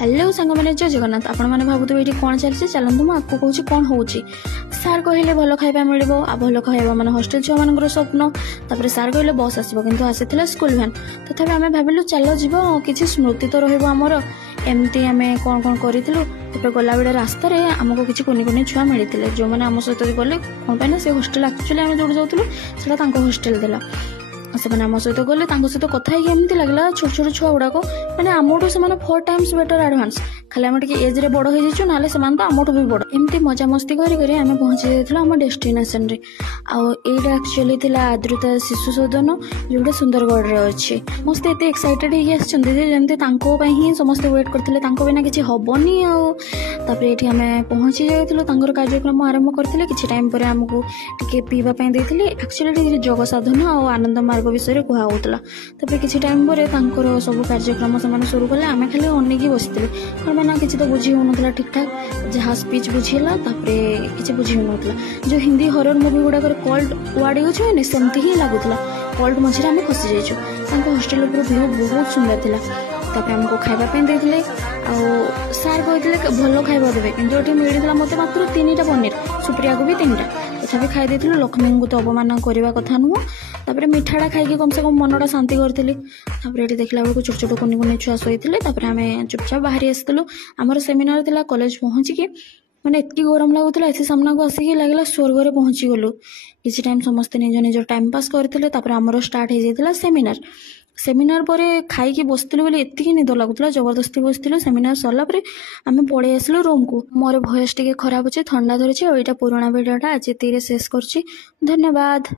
Hello सांग मैंने जय जगन्नाथ आपण मैंने भावुवे ये कौन चलती चलतु मुझे कहूँ कौन हो सार कहले भल खाଇବା मिल आ भल खाଇବା मैंने हॉस्टल छुआ मान स्वप्न तापर सार कहले बस आसो कि आसी स्कूल भैन तथापि आम भाविलु चल जीव किसी स्मृति तो रमर एमती आम कौन कौन करूँ गला बेड़े रास्त आमको किसी कुनि कुनि छुआ मिलते जो मैंने आम सहित गले कौन पाई से हॉस्टल एक्चुअली आम जो जाऊँ से हॉस्टल देला से आम सहित गले सहित कथा एमती लगला छोट छोट छुआ गुड़ाक मैंने आमठू से 4 टाइम्स बेटर एडवांस खाली आम टे एज रे बड़ हो जाइए ना से तो आमठू भी बड़ एमती मजा मस्ती करी आम पहुंची जाइए आम डेस्टिनेशन रे आईटा एक्चुअली आद्रता शिशु सदन जोटा सुंदरगढ़ रे अच्छे मस्त एत एक्साइटेड होमती ही समस्त वेट करते बिना किसी हेनी आपर आम पहुंची जाइए कार्यक्रम आरंभ करते कि टाइम पर आमको टे पीवाई देते एक्चुअली जग साधन और आनंद मार्ग विषय कहला किसी टाइम पर सब कार्यक्रम से शुरू कले आम खाली अनेक बसते ना किसी तो बुझी होना ठीक ठाक जहाँ स्पीच बुझीला किसी बुझी होना जो हिंदी हरर मुवी गुड़ाक कल्ट वार्ड यूज हुए सेमती ही लगुला कल्ट मझे आम फसी जाइए हॉस्टेल व्यू बहुत सुंदर था आमको खावाई देते सार कहते भल खावा देवे कि मिलता मत मात्र 3टा पनीर सुप्रिया को भी 3टा तथा खाई देती लक्ष्मी को तो अपमान करने कथा नुह तापर मिठाटा खाई कम से कम मनटा शांति करी ये देखला बेलू छोट छोट कुनि कुनि छुआ शोते आम चुपचाप बाहरी आसलु आमर सेमिनार थिला कॉलेज पहुँचिकी मैंने इतनी गरम लगुला ए सामना को आसिक लगला स्वर्ग में पहुँची गलु किसी टाइम समस्ते निज निज टाइम पास करते आमर स्टार्ट हो जाता सेमिनार पर खाई बसलु बोले एति निद लगुला जबरदस्ती बसलु सेमिनार सरला आम पलि आसलु रूम को मोर भयस टे खराब अच्छे थंडा धरी और यहाँ पुराणा भिडियोटा आज शेष कर धन्यवाद।